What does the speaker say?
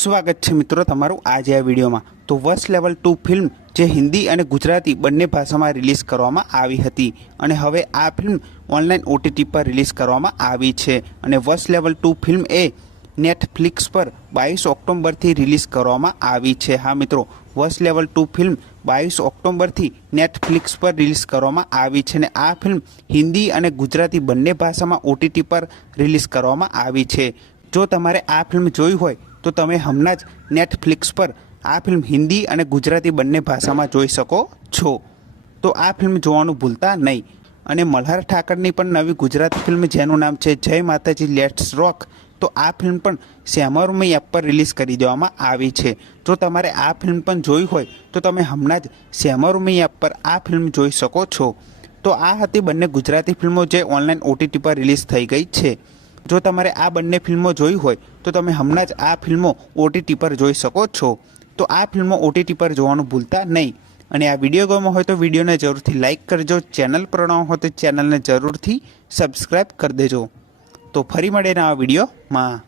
સ્વાગત છે મિત્રો તમારું આજે આ વિડીયોમાં। તો વશ લેવલ 2 ફિલ્મ જે હિન્દી અને ગુજરાતી બંને ભાષામાં રિલીઝ કરવામાં આવી હતી અને હવે આ ફિલ્મ ઓનલાઈન OTT પર રિલીઝ કરવામાં આવી છે અને વશ લેવલ 2 ફિલ્મ એ નેટફ્લિક્સ પર 22 ઓક્ટોબરથી રિલીઝ કરવામાં આવી છે। હા મિત્રો, વશ લેવલ 2 ફિલ્મ 22 ઓક્ટોબરથી નેટફ્લિક્સ પર રિલીઝ કરવામાં આવી છે અને આ ફિલ્મ હિન્દી અને ગુજરાતી બંને ભાષામાં OTT પર રિલીઝ કરવામાં આવી છે। જો તમારે આ ફિલ્મ જોઈ હોય તો તમે હમણાં જ નેટફ્લિક્સ પર આ ફિલ્મ હિન્દી અને ગુજરાતી બંને ભાષામાં જોઈ શકો છો। તો આ ફિલ્મ જોવાનું ભૂલતા નહીં। અને મલ્હાર ઠાકરની પણ નવી ગુજરાતી ફિલ્મ જેનું નામ છે જય માતાજી લેટ્સ રોક, તો આ ફિલ્મ પણ સેમરમી એપ પર રિલીઝ કરી દેવામાં આવી છે। જો તમારે આ ફિલ્મ પણ જોઈ હોય તો તમે હમણાં જ સેમરમી એપ પર આ ફિલ્મ જોઈ શકો છો। તો આ હતી બંને ગુજરાતી ફિલ્મો જે ઓનલાઈન OTT પર રિલીઝ થઈ ગઈ છે। જો તમારે આ બંને ફિલ્મો જોઈ હોય તો તમે હમણાં જ આ ફિલ્મો OTT પર જોઈ શકો છો। તો આ ફિલ્મો OTT પર જોવાનું ભૂલતા નહીં। અને આ વિડીયો ગમ્યો હોય તો વિડીયોને જરૂરથી લાઇક કરજો, ચેનલ પર ન હોય તો ચેનલને જરૂરથી સબસ્ક્રાઈબ કરી દેજો। તો ફરી મળીને આ વિડીયોમાં।